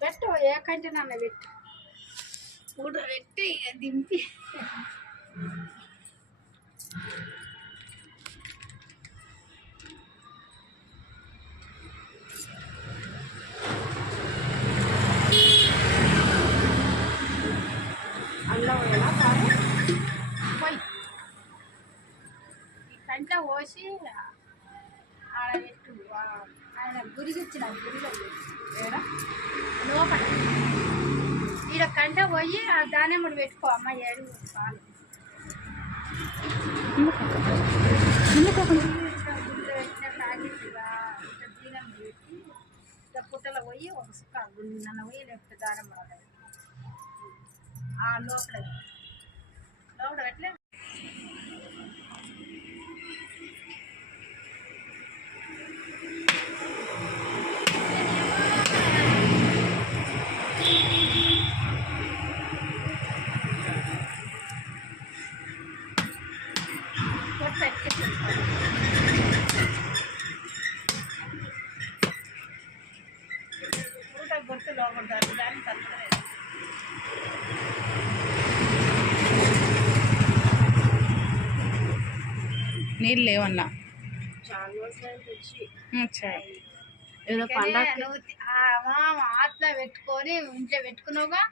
పెట్టు ఏ కంటేనన్న పెట్టు పూట పెట్టి దింపి అల్లం ఎలా పోయి ఈ కంట పోసి ఆడ పెట్టు ఆయన గురిగిచ్చిన గురిలో లోపల ఈడ కంట పోయి ఆ దానిమ్మడు పెట్టుకో అమ్మ ఏడు పాలు పెట్టిన ప్యాకెట్గా ఇట్లా దీనం పెట్టి ఇట్లా పుట్టలో పోయి ఒక సుక్క నన్ను పోయి లేకపోతే దానిమ్మ ఆ లోపల పెట్టలే గుర్తు లోపడతారు దాన్ని తప్పలేదు నీళ్ళు లేవన్నా ఏదో పండగ ఆత్మ పెట్టుకొని ఇంట్లో పెట్టుకున్నావుగా